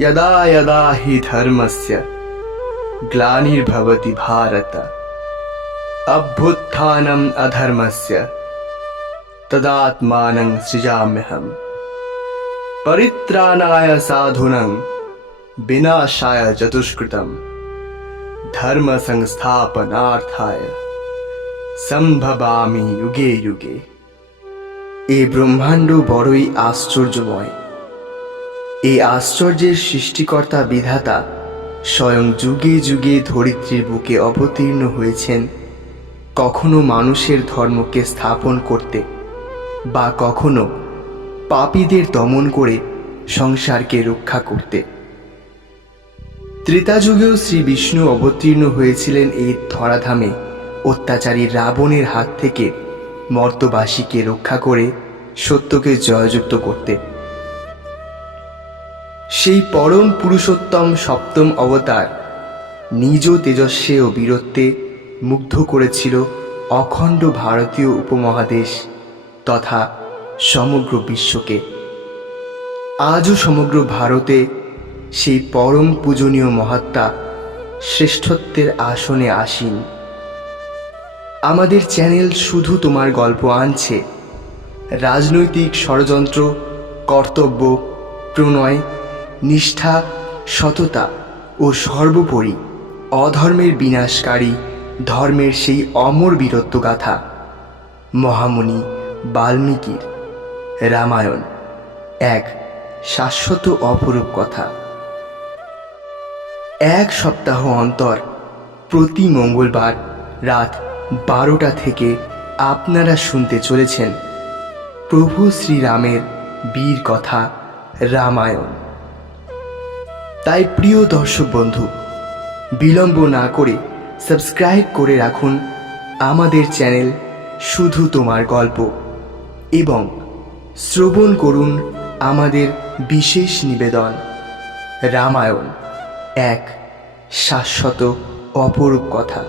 यदा यदा हि धर्मस्य ग्लानिर्भवति भारत अभ्युत्थानम् अधर्मस्य तदात्मानं सृजाम्यहम् परित्राणाय साधूनं विनाशाय चतुष्कृतं धर्मसंस्थापनार्थाय সম্ভবামি যুগে যুগে এই ব্রহ্মাণ্ড বড়ই আশ্চর্যময় এই আশ্চর্যের সৃষ্টিকর্তা বিধাতা স্বয়ং যুগে যুগে ধরিত্রীর বুকে অবতীর্ণ হয়েছেন। কখনো মানুষের ধর্মকে স্থাপন করতে বা কখনো পাপীদের দমন করে সংসারকে রক্ষা করতে। ত্রেতাযুগেও শ্রী বিষ্ণু অবতীর্ণ হয়েছিলেন এই ধরাধামে অত্যাচারী রাবণের হাত থেকে মর্তবাসীকে রক্ষা করে সত্যকে জয়যুক্ত করতে। সেই পরম পুরুষোত্তম সপ্তম অবতার নিজ তেজস্বে ও বীরত্বে মুগ্ধ করেছিল অখণ্ড ভারতীয় উপমহাদেশ তথা সমগ্র বিশ্বকে। আজও সমগ্র ভারতে সেই পরম পূজনীয় মহাত্মা শ্রেষ্ঠত্বের আসনে আসীন। আমাদের চ্যানেল শুধু তোমার গল্প আনছে। রাজনৈতিক ষড়যন্ত্র, কর্তব্য, প্রণয় নিষ্ঠা, সততা ও সর্বোপরি অধর্মের বিনাশকারী ধর্মের সেই অমর বীরত্ব গাথা মহামুনি বাল্মীকির রামায়ণ, এক শাশ্বত অপরূপ কথা। এক সপ্তাহ অন্তর প্রতি মঙ্গলবার রাত বারোটা থেকে আপনারা শুনতে চলেছেন প্রভু শ্রীরামের বীর কথা রামায়ণ। তাই প্রিয় দর্শক বন্ধু, বিলম্ব না করে সাবস্ক্রাইব করে রাখুন আমাদের চ্যানেল শুধু তোমার গল্প এবং শ্রবণ করুন আমাদের বিশেষ নিবেদন, রামায়ণ, এক শাশ্বত অপরূপ কথা।